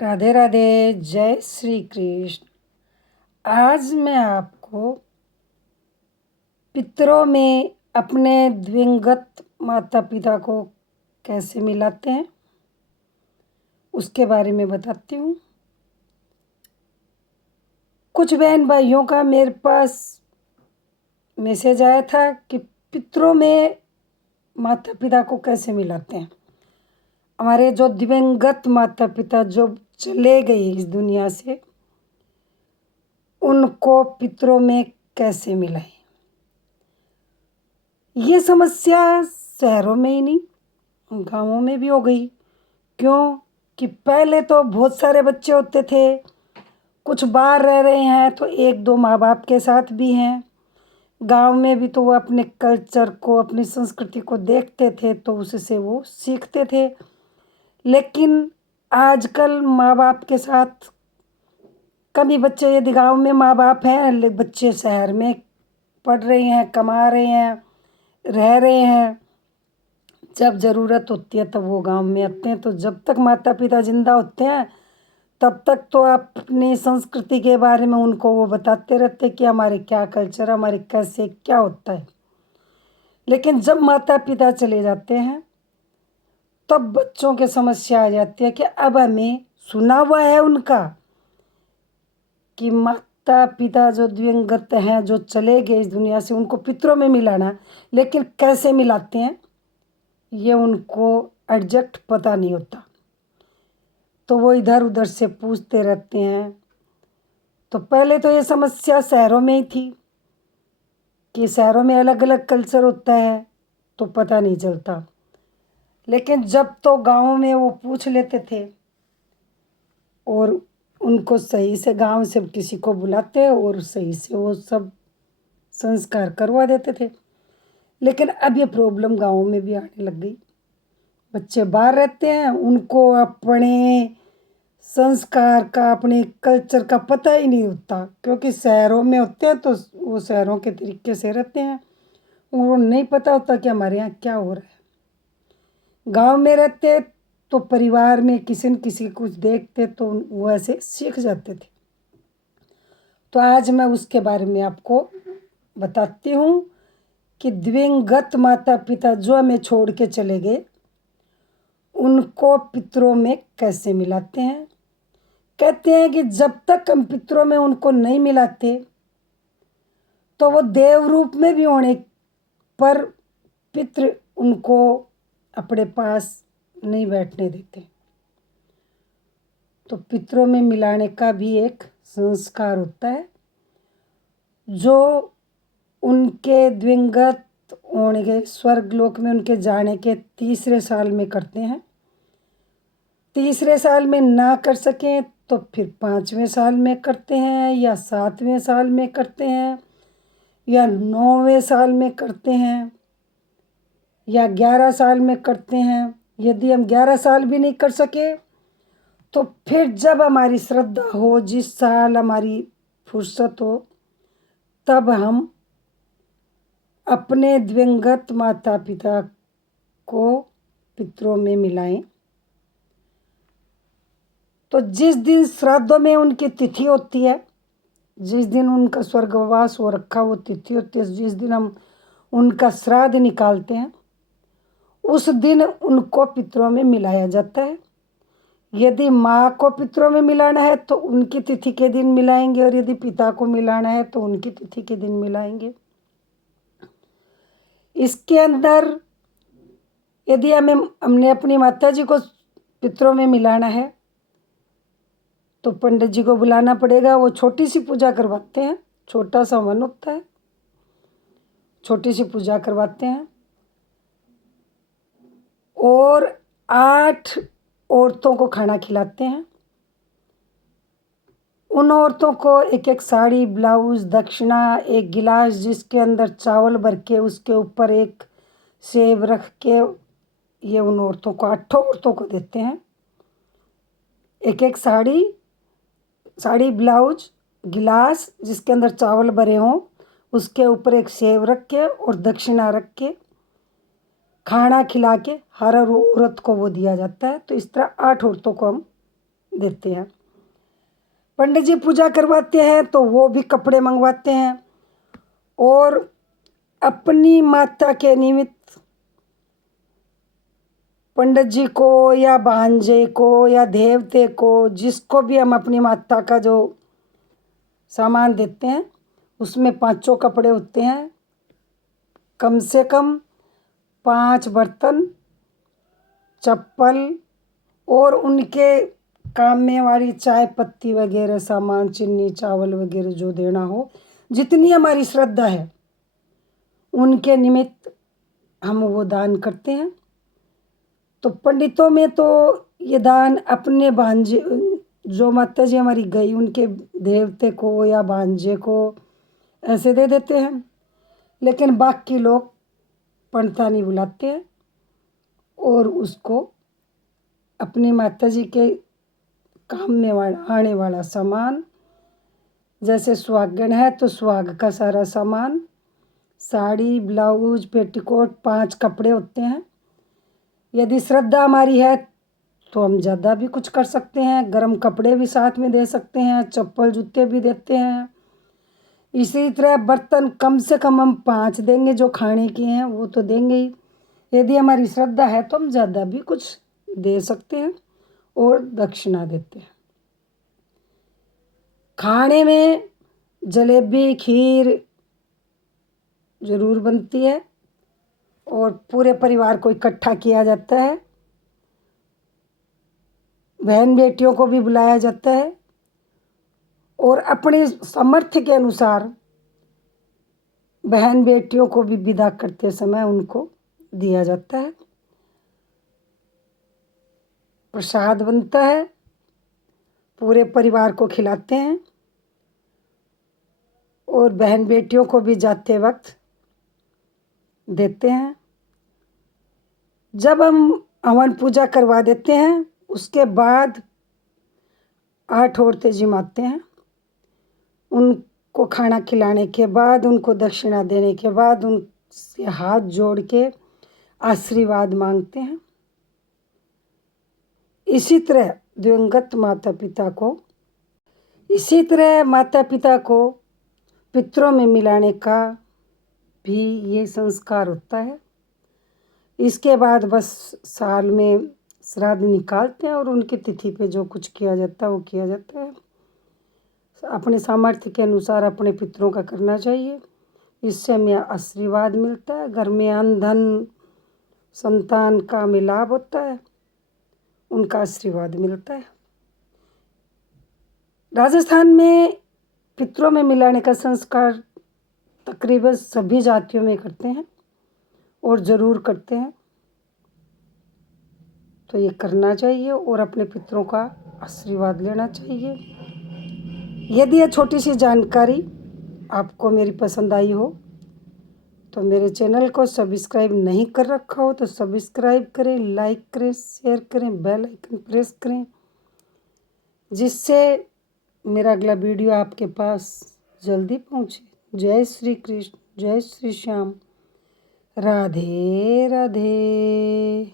राधे राधे, जय श्री कृष्ण। आज मैं आपको पितरों में अपने दिवंगत माता पिता को कैसे मिलाते हैं उसके बारे में बताती हूँ। कुछ बहन भाइयों का मेरे पास मैसेज आया था कि पितरों में माता पिता को कैसे मिलाते हैं। हमारे जो दिवंगत माता पिता जो चले गए इस दुनिया से, उनको पितरों में कैसे मिलाएं। ये समस्या शहरों में ही नहीं, गाँवों में भी हो गई। क्यों कि पहले तो बहुत सारे बच्चे होते थे, कुछ बाहर रह रहे हैं तो एक दो माँ बाप के साथ भी हैं। गांव में भी तो वो अपने कल्चर को, अपनी संस्कृति को देखते थे तो उससे वो सीखते थे। लेकिन आजकल माँ बाप के साथ कभी बच्चे, यदि गांव में माँ बाप हैं, बच्चे शहर में पढ़ रहे हैं, कमा रहे हैं, रह रहे हैं, जब ज़रूरत होती है तब वो गांव में आते हैं। तो जब तक माता पिता जिंदा होते हैं तब तक तो अपनी संस्कृति के बारे में उनको वो बताते रहते कि हमारे क्या कल्चर, हमारे कैसे क्या होता है। लेकिन जब माता पिता चले जाते हैं तब बच्चों के समस्या आ जाती है कि अब हमें सुना हुआ है उनका कि माता पिता जो दिवंगत हैं, जो चले गए इस दुनिया से, उनको पितरों में मिलाना, लेकिन कैसे मिलाते हैं ये उनको एग्जैक्ट पता नहीं होता। तो वो इधर उधर से पूछते रहते हैं। तो पहले तो ये समस्या शहरों में ही थी कि शहरों में अलग अलग कल्चर होता है तो पता नहीं चलता। लेकिन जब तो गाँव में वो पूछ लेते थे और उनको सही से गांव से किसी को बुलाते और सही से वो सब संस्कार करवा देते थे। लेकिन अब ये प्रॉब्लम गाँव में भी आने लग गई। बच्चे बाहर रहते हैं, उनको अपने संस्कार का, अपने कल्चर का पता ही नहीं होता, क्योंकि शहरों में होते हैं तो वो शहरों के तरीके से रहते हैं, उनको नहीं पता होता कि हमारे यहाँ क्या हो रहा है। गांव में रहते तो परिवार में किसी न किसी कुछ देखते तो वो ऐसे सीख जाते थे। तो आज मैं उसके बारे में आपको बताती हूँ कि दिवंगत माता पिता जो हमें छोड़ के चले गए, उनको पितरों में कैसे मिलाते हैं। कहते हैं कि जब तक हम पितरों में उनको नहीं मिलाते तो वो देव रूप में भी होने पर पितृ उनको अपने पास नहीं बैठने देते। तो पितरों में मिलाने का भी एक संस्कार होता है जो उनके दिवंगत होने के, स्वर्गलोक में उनके जाने के तीसरे साल में करते हैं। तीसरे साल में ना कर सकें तो फिर 5वें साल में करते हैं, या 7वें साल में करते हैं, या 9वें साल में करते हैं, या 11 साल में करते हैं। यदि हम 11 साल भी नहीं कर सके तो फिर जब हमारी श्रद्धा हो, जिस साल हमारी फुर्सत हो, तब हम अपने दिवंगत माता पिता को पितरों में मिलाएं। तो जिस दिन श्राद्धों में उनकी तिथि होती है, जिस दिन उनका स्वर्गवास हो रखा वो तिथि होती है, जिस दिन हम उनका श्राद्ध निकालते हैं, उस दिन उनको पितरों में मिलाया जाता है। यदि माँ को पितरों में मिलाना है तो उनकी तिथि के दिन मिलाएंगे, और यदि पिता को मिलाना है तो उनकी तिथि के दिन मिलाएंगे। इसके अंदर यदि हमने अपनी माता जी को पितरों में मिलाना है तो पंडित जी को बुलाना पड़ेगा। वो छोटी सी पूजा करवाते हैं, छोटा सा वन होता है, छोटी सी पूजा करवाते हैं। और 8 औरतों को खाना खिलाते हैं। उन औरतों को एक एक साड़ी, ब्लाउज, दक्षिणा, एक गिलास जिसके अंदर चावल भर के उसके ऊपर एक सेब रख के, ये उन औरतों को, 8 औरतों को देते हैं। एक एक साड़ी, ब्लाउज, गिलास जिसके अंदर चावल भरे हों, उसके ऊपर एक सेब रख के और दक्षिणा रख के खाना खिला के हर औरत को वो दिया जाता है। तो इस तरह 8 औरतों को हम देते हैं। पंडित जी पूजा करवाते हैं तो वो भी कपड़े मंगवाते हैं और अपनी माता के निमित्त पंडित जी को या भांजे को या देवते को, जिसको भी हम अपनी माता का जो सामान देते हैं उसमें 5 कपड़े होते हैं, कम से कम 5 बर्तन, चप्पल और उनके काम में वाली चाय पत्ती वगैरह सामान, चीनी चावल वगैरह जो देना हो, जितनी हमारी श्रद्धा है उनके निमित्त हम वो दान करते हैं। तो पंडितों में तो ये दान अपने भांजे, जो माता जी हमारी गई उनके देवते को या भांजे को ऐसे दे देते हैं, लेकिन बाकी लोग पंडितानी बुलाते हैं और उसको अपनी माता जी के काम में आने वाला सामान, जैसे सुहागन है तो सुहाग का सारा सामान, साड़ी, ब्लाउज, पेटीकोट, 5 कपड़े होते हैं। यदि श्रद्धा हमारी है तो हम ज़्यादा भी कुछ कर सकते हैं, गर्म कपड़े भी साथ में दे सकते हैं, चप्पल जूते भी देते हैं। इसी तरह बर्तन कम से कम हम 5 देंगे, जो खाने के हैं वो तो देंगे ही। यदि हमारी श्रद्धा है तो हम ज़्यादा भी कुछ दे सकते हैं और दक्षिणा देते हैं। खाने में जलेबी, खीर ज़रूर बनती है और पूरे परिवार को इकट्ठा किया जाता है। बहन बेटियों को भी बुलाया जाता है और अपने सामर्थ्य के अनुसार बहन बेटियों को भी विदा करते समय उनको दिया जाता है। प्रसाद बनता है, पूरे परिवार को खिलाते हैं और बहन बेटियों को भी जाते वक्त देते हैं। जब हम हवन पूजा करवा देते हैं उसके बाद 8 औरतें जिमाते हैं। उनको खाना खिलाने के बाद, उनको दक्षिणा देने के बाद उनसे हाथ जोड़ के आशीर्वाद मांगते हैं। इसी तरह दिवंगत माता पिता को पितरों में मिलाने का भी ये संस्कार होता है। इसके बाद बस साल में श्राद्ध निकालते हैं और उनकी तिथि पे जो कुछ किया जाता है वो किया जाता है। अपने सामर्थ्य के अनुसार अपने पितरों का करना चाहिए, इससे हमें आशीर्वाद मिलता है। घर में अन्न धन संतान का हमें लाभ होता है, उनका आशीर्वाद मिलता है। राजस्थान में पितरों में मिलाने का संस्कार तकरीबन सभी जातियों में करते हैं और ज़रूर करते हैं, तो ये करना चाहिए और अपने पितरों का आशीर्वाद लेना चाहिए। यदि यह छोटी सी जानकारी आपको मेरी पसंद आई हो तो मेरे चैनल को सब्सक्राइब नहीं कर रखा हो तो सब्सक्राइब करें, लाइक करें, शेयर करें, बेल आइकन प्रेस करें, जिससे मेरा अगला वीडियो आपके पास जल्दी पहुँचे। जय श्री कृष्ण, जय श्री श्याम, राधे राधे।